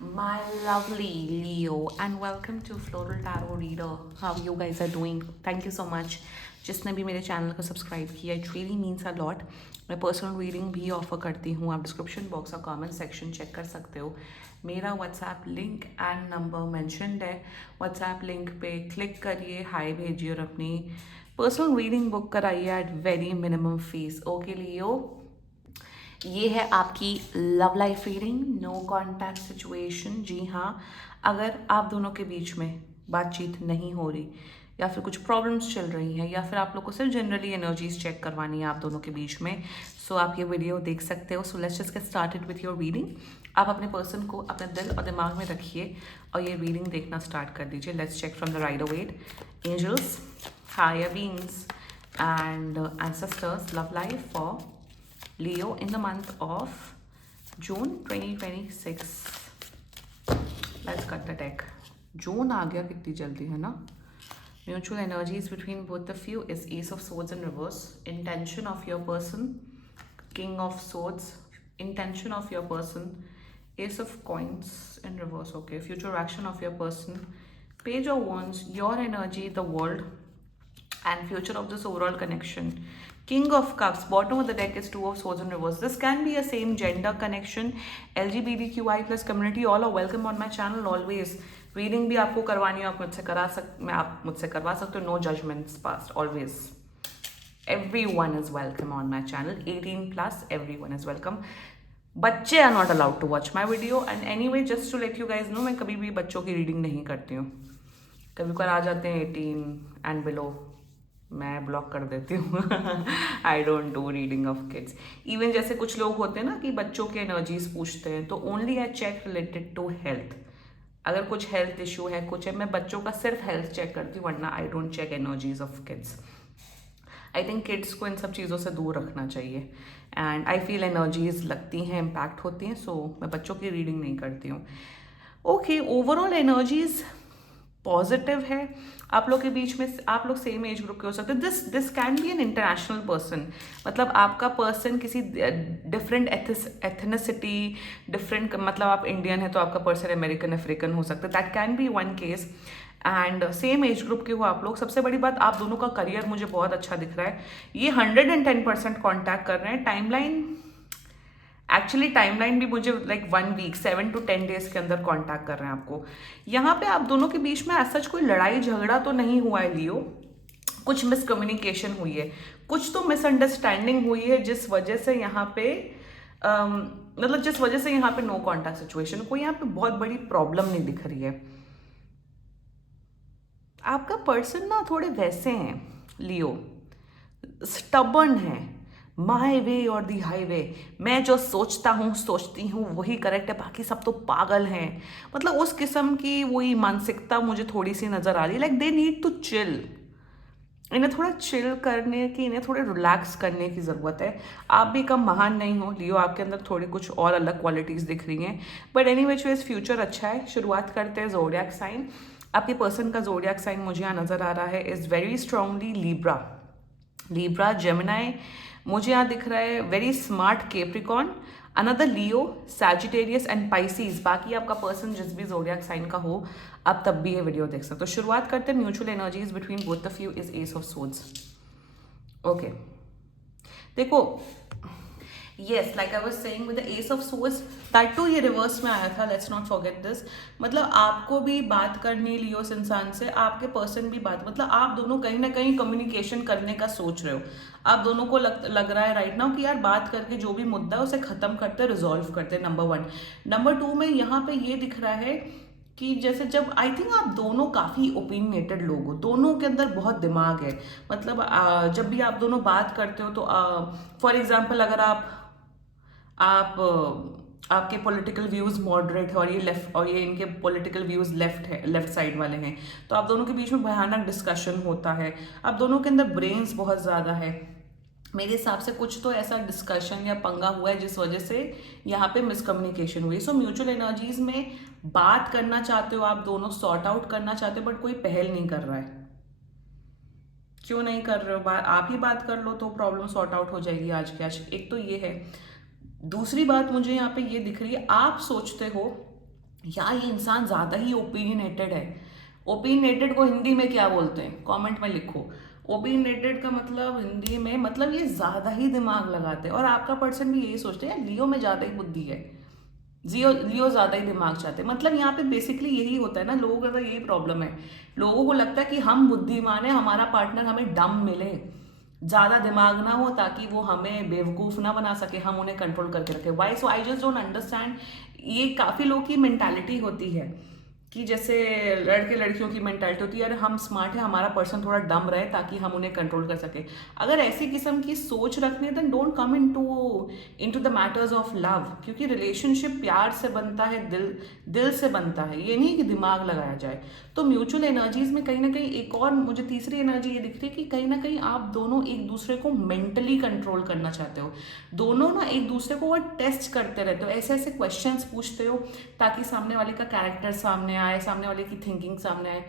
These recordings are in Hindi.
My lovely Leo, and welcome to Floral Tarot Reader. How you guys are doing? Thank you so much. जिसने भी मेरे चैनल को सब्सक्राइब किया, it really means a lot. मैं पर्सनल रीडिंग भी ऑफर करती हूँ. आप डिस्क्रिप्शन बॉक्स और कमेंट सेक्शन चेक कर सकते हो. मेरा WhatsApp link and number mentioned है. व्हाट्सएप लिंक पे क्लिक करिए, हाय भेजिए और अपनी पर्सनल रीडिंग बुक कराइए at very minimum fees. Okay Leo, ये है आपकी love life reading, no contact situation. जी हाँ, अगर आप दोनों के बीच में बातचीत नहीं हो रही या फिर कुछ प्रॉब्लम्स चल रही हैं या फिर आप लोग को सिर्फ जनरली एनर्जीज चेक करवानी है आप दोनों के बीच में, सो आप ये वीडियो देख सकते हो. So let's just get started with your reading. आप अपने पर्सन को अपने दिल और दिमाग में रखिए और ये रीडिंग देखना स्टार्ट कर दीजिए. Let's check from the Rider Waite, angels, higher beings and ancestors love life for Leo in the month of June 2026. Let's cut the deck. June आ गया कितनी जल्दी, है ना. Mutual energies between both of you is Ace of Swords in reverse. Intention of your person, King of Swords. Intention of your person, Ace of Coins in reverse. Okay. Future action of your person, Page of Wands. Your energy, the world, and future of this overall connection, King of Cups. Bottom of the deck is Two of Swords in reverse. This can be a same gender connection. LGBTQI plus community all are welcome on my channel always. Reading भी आपको करवानी हो आप मुझसे करवा सकते हो. No judgments passed, always. Everyone is welcome on my channel. 18 plus, everyone is welcome. बच्चे are not allowed to watch my video. And anyway, just to let you guys know, मैं कभी भी बच्चों की रीडिंग नहीं करती हूँ. कभी कभार आ जाते हैं 18 एंड बिलो, मैं ब्लॉक कर देती हूँ. I don't do reading of kids. Even जैसे कुछ लोग होते हैं ना कि बच्चों के एनर्जीज पूछते हैं, तो only I check related to health. अगर कुछ हेल्थ इशू है, कुछ है, मैं बच्चों का सिर्फ हेल्थ चेक करती हूँ, वरना I don't check energies of kids. I think kids को इन सब चीज़ों से दूर रखना चाहिए. एंड आई फील एनर्जीज लगती हैं, इम्पैक्ट होती हैं, सो मैं बच्चों की रीडिंग नहीं करती हूँ. ओके, ओवरऑल एनर्जीज पॉजिटिव है. आप लोग के बीच में आप लोग सेम एज ग्रुप के हो सकते हैं. This can be an international person. मतलब आपका पर्सन किसी डिफरेंट एथनिसिटी, डिफरेंट, मतलब आप इंडियन है तो आपका पर्सन अमेरिकन, अफ्रीकन हो सकता है. That can be one case. And same age group के हो आप लोग. सबसे बड़ी बात, आप दोनों का करियर मुझे बहुत अच्छा दिख रहा है. ये 110% कॉन्टैक्ट कर रहे हैं. टाइमलाइन, एक्चुअली टाइमलाइन भी मुझे लाइक 1 वीक 7 to 10 डेज के अंदर कांटेक्ट कर रहे हैं आपको. यहाँ पे आप दोनों के बीच में ऐसा कोई लड़ाई झगड़ा तो नहीं हुआ है लियो. कुछ मिसकम्युनिकेशन हुई है, कुछ तो मिसअंडरस्टैंडिंग हुई है, जिस वजह से यहाँ पे मतलब जिस वजह से यहाँ पे नो कॉन्टैक्ट सिचुएशन. कोई यहाँ पे बहुत बड़ी प्रॉब्लम नहीं दिख रही है. आपका पर्सन ना थोड़े वैसे हैं लियो, स्टबर्न है. माई वे और दी हाईवे. मैं जो सोचती हूँ वही करेक्ट है, बाकी सब तो पागल हैं. मतलब उस किस्म की वही मानसिकता मुझे थोड़ी सी नज़र आ रही है. Like they need to chill. इन्हें थोड़ा चिल करने की, इन्हें थोड़े रिलैक्स करने की ज़रूरत है. आप भी कम महान नहीं हो लियो, आपके अंदर थोड़ी कुछ और अलग क्वालिटीज़ दिख रही हैं. But any which ways future अच्छा है. शुरुआत करते हैं ज़ोडिएक साइन. आपके पर्सन का ज़ोडिएक साइन मुझे यहाँ नज़र आ रहा है is very strongly Libra. Libra, Gemini मुझे यहाँ दिख रहा है. Very smart Capricorn, another Leo, Sagittarius and Pisces. बाकी आपका पर्सन जिस भी ज़ोडिएक साइन का हो, आप तब भी ये वीडियो देख सकते हो. शुरुआत करते हैं. Mutual energies between both of you is ace of swords. Okay, देखो, yes, like I was saying with the ace of swords, that too ये रिवर्स में आया था. Let's not forget this. मतलब आपको भी बात करनी लियो उस इंसान से, आपके पर्सन भी बात, मतलब आप दोनों कहीं ना कहीं कम्युनिकेशन करने का सोच रहे हो. आप दोनों को लग रहा है राइट नाउ कि यार बात करके जो भी मुद्दा है उसे खत्म करते, रिजॉल्व करते. नंबर 1. नंबर 2 में यहाँ पे ये दिख रहा है कि जैसे जब आई थिंक आप दोनों काफ़ी ओपिनियनेटेड लोग हो, दोनों के अंदर बहुत दिमाग है. मतलब जब भी आप दोनों बात करते हो तो फॉर एग्जाम्पल अगर आप आपके पॉलिटिकल व्यूज़ मॉडरेट है और ये लेफ्ट, और ये इनके पॉलिटिकल व्यूज़ लेफ्ट है, लेफ्ट साइड वाले हैं, तो आप दोनों के बीच में भयानक डिस्कशन होता है. आप दोनों के अंदर ब्रेन्स बहुत ज़्यादा है. मेरे हिसाब से कुछ तो ऐसा डिस्कशन या पंगा हुआ है जिस वजह से यहाँ पे मिसकम्युनिकेशन हुई. सो म्यूचुअल एनर्जीज में बात करना चाहते हो आप दोनों, सॉर्ट आउट करना चाहते हो, बट कोई पहल नहीं कर रहा है. क्यों नहीं कर रहे हो? आप ही बात कर लो तो प्रॉब्लम सॉर्ट आउट हो जाएगी आज के आज. एक तो ये है. दूसरी बात मुझे यहाँ पे ये दिख रही है, आप सोचते हो या ये इंसान ज़्यादा ही ओपिनियनेटेड है। ओपिनियनेटेड को हिंदी में क्या बोलते हैं, कमेंट में लिखो। ओपिनियनेटेड का मतलब हिंदी में, मतलब ये ज़्यादा ही दिमाग लगाते हैं, और आपका पर्सन भी यही सोचते हैं लियो में ज़्यादा ही बुद्धि है, लियो ज़्यादा ही दिमाग चाहते हैं। मतलब यहाँ पे बेसिकली यही होता है ना, लोगों का तो यही प्रॉब्लम है। लोगों को लगता है कि हम बुद्धिमान है, हमारा पार्टनर हमें डम मिले, ज़्यादा दिमाग ना हो, ताकि वो हमें बेवकूफ़ ना बना सके, हम उन्हें कंट्रोल करके रखें। Why? So I just don't understand. ये काफ़ी लोग की मेंटालिटी होती है कि जैसे लड़के लड़कियों की मेंटालिटी होती है, यार हम स्मार्ट है, हमारा पर्सन थोड़ा डम रहे ताकि हम उन्हें कंट्रोल कर सके। अगर ऐसी किस्म की सोच रखनी है then don't come into the matters of love, क्योंकि रिलेशनशिप प्यार से बनता है, दिल से बनता है, ये नहीं कि दिमाग लगाया जाए। तो म्यूचुअल एनर्जीज में कहीं ना कहीं एक और मुझे तीसरी एनर्जी ये दिख रही है कि कहीं ना कहीं आप दोनों एक दूसरे को मेंटली कंट्रोल करना चाहते हो। दोनों ना एक दूसरे को वो टेस्ट करते रहते हो, ऐसे ऐसे क्वेश्चंस पूछते हो ताकि सामने वाले का कैरेक्टर सामने आए, सामने वाले की थिंकिंग सामने आए।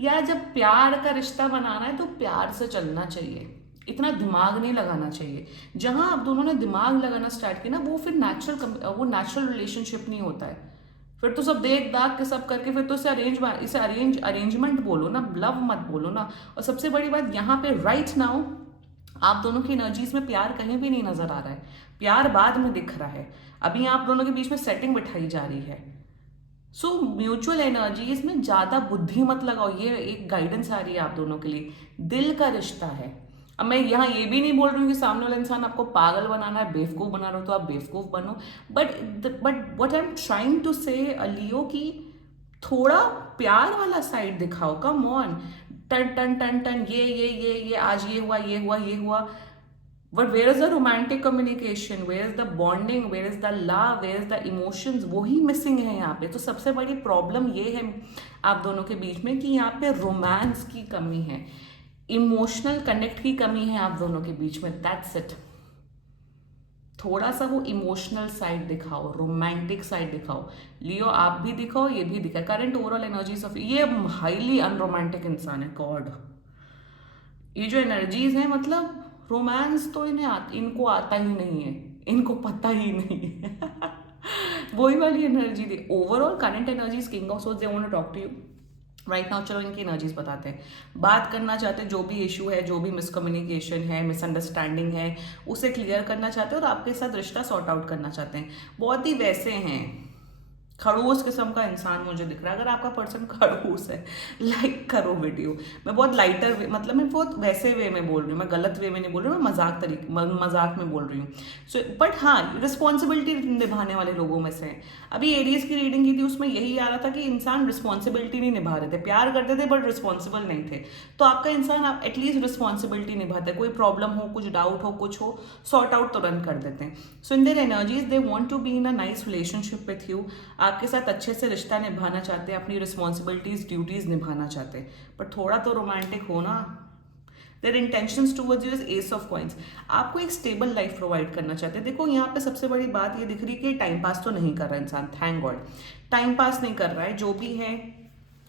या जब प्यार का रिश्ता बनाना है तो प्यार से चलना चाहिए, इतना दिमाग नहीं लगाना चाहिए। जहां आप दोनों ने दिमाग लगाना स्टार्ट किया ना, वो फिर नेचुरल रिलेशनशिप नहीं होता है। फिर तो सब देख दाग के सब करके, फिर तो इसे अरेंजमेंट बोलो ना, लव मत बोलो ना। और सबसे बड़ी बात यहाँ पे राइट नाउ आप दोनों की एनर्जीज में प्यार कहीं भी नहीं नजर आ रहा है, प्यार बाद में दिख रहा है। अभी आप दोनों के बीच में सेटिंग बिठाई जा रही है। सो म्यूचुअल एनर्जीज में ज्यादा बुद्धि मत लगाओ, ये एक गाइडेंस आ रही है आप दोनों के लिए। दिल का रिश्ता है। अब मैं यहाँ ये भी नहीं बोल रही हूँ कि सामने वाला इंसान आपको पागल बनाना है, बेवकूफ बना रहा हो तो आप बेवकूफ बनो, but what I am trying to say Leo कि थोड़ा प्यार वाला साइड दिखाओ, कम ऑन। टन टन टन टन, ये आज ये हुआ, ये हुआ, ये हुआ, but where is the romantic communication, where is the bonding, where is the love, where is the emotions, वही मिसिंग है यहाँ पे। तो सबसे बड़ी प्रॉब्लम ये है आप दोनों के बीच में कि यहाँ पे रोमांस की कमी है, इमोशनल कनेक्ट की कमी है आप दोनों के बीच में, दैट्स इट। थोड़ा सा वो इमोशनल साइड दिखाओ, रोमांटिक साइड दिखाओ। लियो आप भी दिखाओ, ये भी दिखाए। करंट ओवरऑल एनर्जीज ऑफ ये हाईली अनरोमांटिक इंसान है, गॉड। ये जो एनर्जीज हैं, मतलब रोमांस तो इनको आता ही नहीं है, इनको पता ही नहीं है। वही वाली एनर्जी थी। Overall current energies king of swords, they want to talk to you right now. चलो इनकी एनर्जीज बताते हैं। बात करना चाहते हैं, जो भी इशू है, जो भी मिसकम्युनिकेशन है, मिसअंडरस्टैंडिंग है, उसे क्लियर करना चाहते हैं और आपके साथ रिश्ता सॉर्ट आउट करना चाहते हैं। बहुत ही वैसे हैं, खड़ूस किस्म का इंसान मुझे दिख रहा है। अगर आपका पर्सन खड़ूस है, लाइक करो वीडियो। मैं बहुत लाइटर वे, मतलब मैं बहुत वैसे वे में बोल रही हूँ, मैं गलत वे में नहीं बोल रही हूँ, मैं मजाक में बोल रही हूँ। सो बट हाँ, रिस्पॉन्सिबिलिटी निभाने वाले लोगों में से हैं। अभी एरीज की रीडिंग की थी, उसमें यही आ रहा था कि इंसान रिस्पॉन्सिबिलिटी नहीं निभा रहे थे, प्यार करते थे बट रिस्पॉन्सिबल नहीं थे। तो आपका इंसान, आप एटलीस्ट रिस्पॉन्सिबिलिटी निभाते हैं, कोई प्रॉब्लम हो, कुछ डाउट हो, कुछ हो, सॉर्ट आउट तुरंत कर देते हैं। So in their energies they want to be in a nice relationship with you, आपके साथ अच्छे से रिश्ता निभाना चाहते हैं, अपनी रिस्पॉन्सिबिलिटीज ड्यूटीज निभाना चाहते हैं, पर थोड़ा तो रोमांटिक हो ना। Their intentions towards you is ace of coins. आपको एक स्टेबल लाइफ प्रोवाइड करना चाहते हैं। देखो यहाँ पे सबसे बड़ी बात ये दिख रही है कि टाइम पास तो नहीं कर रहा इंसान, थैंक गॉड टाइम पास नहीं कर रहा है। जो भी है,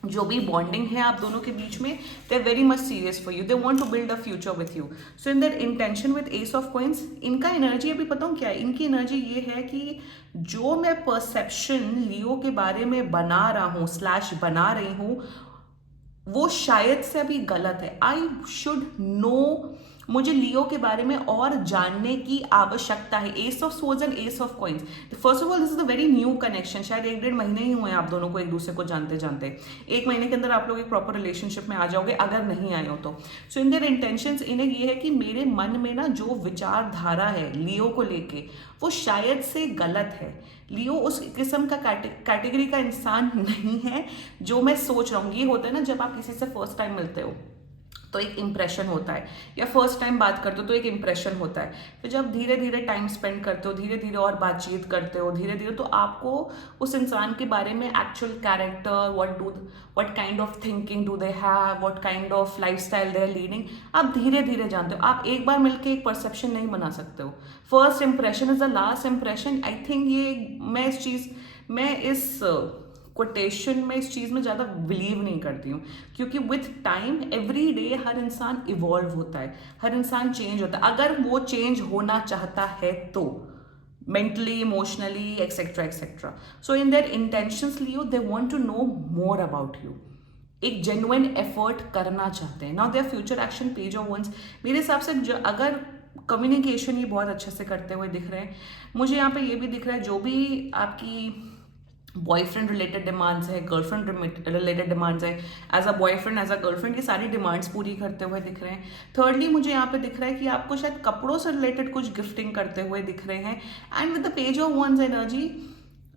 जो भी बॉन्डिंग है आप दोनों के बीच में, they are very much serious for you, they want to build a future with you. So in that intention with ace of coins, इनका एनर्जी अभी पता हूँ क्या है, इनकी एनर्जी ये है कि जो मैं परसेप्शन लियो के बारे में बना रहा हूँ स्लैश बना रही हूँ, वो शायद से अभी गलत है। आई शुड नो, मुझे लियो के बारे में और जानने की आवश्यकता है। S of swords and S of coins, first of all this is a very new connection. शायद 1-1.5 महीने ही हुए हैं आप दोनों को एक दूसरे को जानते जानते। 1 महीने के अंदर आप लोग एक प्रॉपर रिलेशनशिप में आ जाओगे, अगर नहीं आए हो तो। सो इन देयर इंटेंशंस, इन्हें ये है कि मेरे मन में ना जो विचारधारा है लियो को लेके, वो शायद से गलत है। लियो उस किस्म का कैटेगरी का इंसान नहीं है जो मैं सोच रहा हूँ। ये होता है ना, जब आप किसी से फर्स्ट टाइम मिलते हो तो एक इंप्रेशन होता है, या फर्स्ट टाइम बात करते हो तो एक इंप्रेशन होता है। फिर जब धीरे धीरे टाइम स्पेंड करते हो, धीरे धीरे और बातचीत करते हो, धीरे धीरे, तो आपको उस इंसान के बारे में actual character, what kind of thinking do they have, what kind of lifestyle they are leading, आप धीरे धीरे जानते हो। आप एक बार मिलकर एक परसेप्शन नहीं बना सकते हो। First impression is the last impression. I think ये मैं इस कोटेशन में, इस चीज़ में ज़्यादा बिलीव नहीं करती हूँ, क्योंकि विथ टाइम एवरी डे हर इंसान इवॉल्व होता है, हर इंसान चेंज होता है। अगर वो चेंज होना चाहता है तो mentally, emotionally, etc. etc. So in their intentions, Leo, they want to know more about you. एक जेन्युइन एफर्ट करना चाहते हैं. Now their future action page of wands, मेरे हिसाब से अगर कम्युनिकेशन ये बहुत अच्छे से करते हुए दिख रहे हैं. मुझे यहाँ पे ये भी दिख रहा है जो भी आपकी बॉयफ्रेंड रिलेटेड डिमांड्स है, गर्लफ्रेंड रिलेटेड डिमांड्स है, as a boyfriend as a girlfriend, ये सारी डिमांड्स पूरी करते हुए दिख रहे हैं. थर्डली मुझे यहाँ पे दिख रहा है कि आपको शायद कपड़ों से रिलेटेड कुछ गिफ्टिंग करते हुए दिख रहे हैं. And with the page of wands energy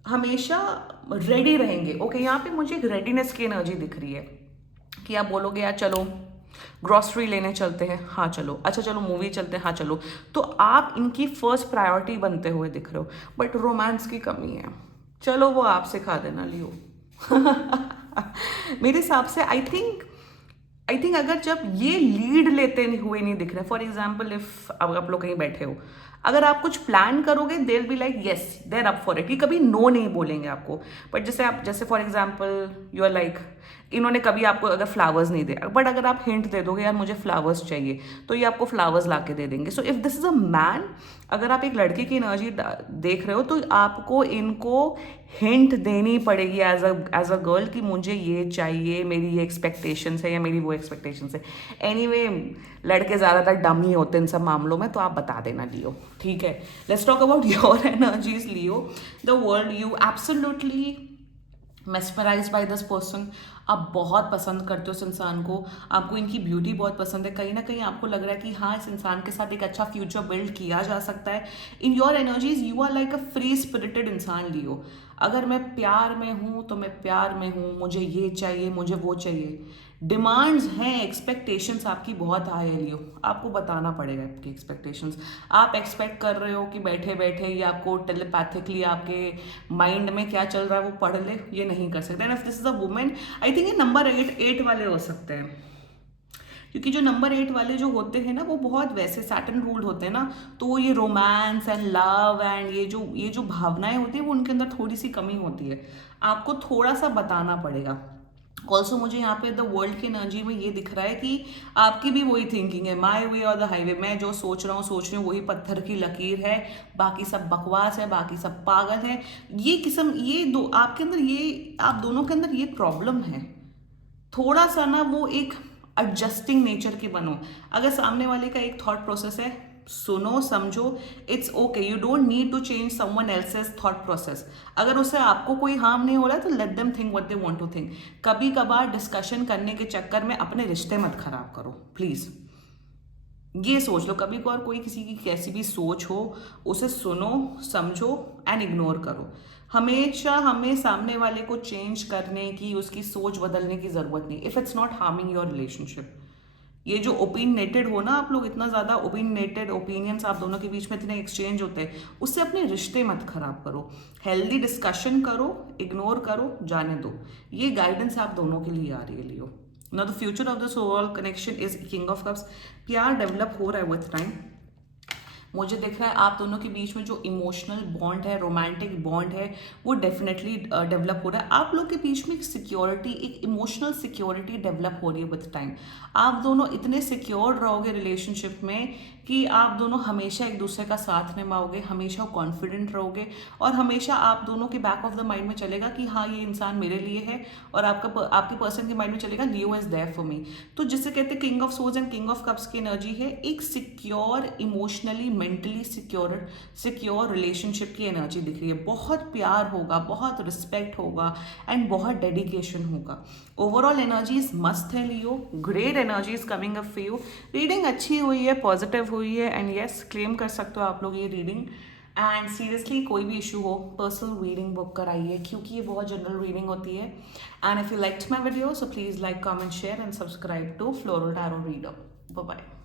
हमेशा रेडी रहेंगे. ओके, यहाँ पे मुझे एक रेडीनेस की एनर्जी दिख रही है कि आप बोलोगे यार चलो ग्रॉसरी लेने चलते हैं, हाँ चलो, अच्छा चलो मूवी चलते हैं, हाँ चलो. तो आप इनकी फर्स्ट प्रायोरिटी बनते हुए दिख रहे हो. बट रोमांस की कमी है, चलो वो आप सिखा देना लियो. मेरे हिसाब से आई थिंक अगर जब ये लीड लेते हुए नहीं दिख रहे, फॉर एग्जाम्पल इफ अब आप लोग कहीं बैठे हो, अगर आप कुछ प्लान करोगे they will be like yes they are up for it. ये कभी नो नहीं बोलेंगे आपको. बट जैसे for example you are like, इन्होंने कभी आपको अगर फ्लावर्स नहीं दे, बट अगर आप हिंट दे दोगे यार मुझे फ्लावर्स चाहिए, तो ये आपको फ्लावर्स ला के दे देंगे. So if this is a man, अगर आप एक लड़के की एनर्जी देख रहे हो तो आपको इनको हिंट देनी पड़ेगी एज अ गर्ल कि मुझे ये चाहिए, मेरी ये एक्सपेक्टेशंस है या मेरी वो एक्सपेक्टेशंस है. एनीवे लड़के ज़्यादातर डम ही होते हैं इन सब मामलों में, तो आप बता देना लियो. ठीक है, let's talk about your energies Leo. The world, you absolutely mesmerise by this person. आप बहुत पसंद करते हो इस इंसान को, आपको इनकी ब्यूटी बहुत पसंद है. कहीं ना कहीं आपको लग रहा है कि हाँ इस इंसान के साथ एक अच्छा फ्यूचर बिल्ड किया जा सकता है. In your energies you are like a free spirited इंसान लियो. अगर मैं प्यार में हूँ तो मैं प्यार में हूँ, मुझे ये चाहिए, मुझे वो चाहिए. डिमांड्स हैं, एक्सपेक्टेशंस आपकी बहुत हाई है लियो. आपको बताना पड़ेगा आपकी एक्सपेक्टेशंस. आप एक्सपेक्ट कर रहे हो कि बैठे बैठे ये आपको टेलीपैथिकली आपके माइंड में क्या चल रहा है वो पढ़ ले, ये नहीं कर सकते. And if this is a women, I think ये नंबर 8 वाले हो सकते हैं, क्योंकि जो नंबर 8 वाले जो होते हैं ना वो बहुत वैसे सैटर्न रूल्ड होते हैं ना, तो ये रोमांस एंड लव एंड ये जो भावनाएं होती है वो उनके अंदर थोड़ी सी कमी होती है. आपको थोड़ा सा बताना पड़ेगा. ऑल्सो मुझे यहाँ पे द वर्ल्ड की एनर्जी में ये दिख रहा है कि आपकी भी वही थिंकिंग है, माई वे और द हाईवे. मैं जो सोच रहा हूँ वही पत्थर की लकीर है, बाकी सब बकवास है, बाकी सब पागल है. ये दो आपके अंदर, ये आप दोनों के अंदर ये प्रॉब्लम है. थोड़ा सा ना वो एक एडजस्टिंग नेचर की बनो. अगर सामने वाले का एक थॉट प्रोसेस है, सुनो समझो, it's okay. You don't need to change someone else's thought process. अगर उससे आपको कोई हार्म नहीं हो रहा है तो let them think what they want to think. कभी कभार डिस्कशन करने के चक्कर में अपने रिश्ते मत खराब करो प्लीज. ये सोच लो, कभी कभार कोई किसी की कैसी भी सोच हो उसे सुनो समझो एंड इग्नोर करो. हमेशा हमें सामने वाले को चेंज करने की, उसकी सोच बदलने की जरूरत नहीं, if it's not harming your relationship. ये जो ओपिनियनेटेड हो ना आप लोग, इतना ज़्यादा ओपिनियनेटेड ओपिनियंस आप दोनों के बीच में इतने एक्सचेंज होते हैं, उससे अपने रिश्ते मत खराब करो. हेल्दी डिस्कशन करो, इग्नोर करो, जाने दो. ये गाइडेंस आप दोनों के लिए आ रही है Leo. Now the future of this overall connection is king of cups. प्यार डेवलप हो रहा है विथ टाइम. मुझे दिख रहा है आप दोनों के बीच में जो इमोशनल बॉन्ड है, रोमांटिक बॉन्ड है, वो डेफिनेटली डेवलप हो रहा है. आप लोग के बीच में एक सिक्योरिटी, एक इमोशनल सिक्योरिटी डेवलप हो रही है विथ टाइम. आप दोनों इतने सिक्योर रहोगे रिलेशनशिप में कि आप दोनों हमेशा एक दूसरे का साथ निभाओगे, हमेशा कॉन्फिडेंट रहोगे, और हमेशा आप दोनों के बैक ऑफ द माइंड में चलेगा कि हाँ ये इंसान मेरे लिए है, और आपके पर्सन के माइंड में चलेगा लियो इज देयर फॉर मी. तो जिसे कहते हैं king of swords and king of cups की एनर्जी है, एक secure, emotionally mentally secure relationship की एनर्जी दिख रही है. बहुत प्यार होगा, बहुत रिस्पेक्ट होगा एंड बहुत डेडिकेशन होगा. ओवरऑल एनर्जीज मस्त है Leo. Great energies coming up for you. Reading अच्छी हुई है, पॉजिटिव हुई है, एंड यस क्लेम कर सकते हो आप लोग ये रीडिंग. एंड सीरियसली कोई भी इशू हो पर्सनल रीडिंग बुक कराइए, क्योंकि ये बहुत जनरल रीडिंग होती है. And if you liked my video so please like, comment, share and subscribe to floral tarot reader. Bye bye.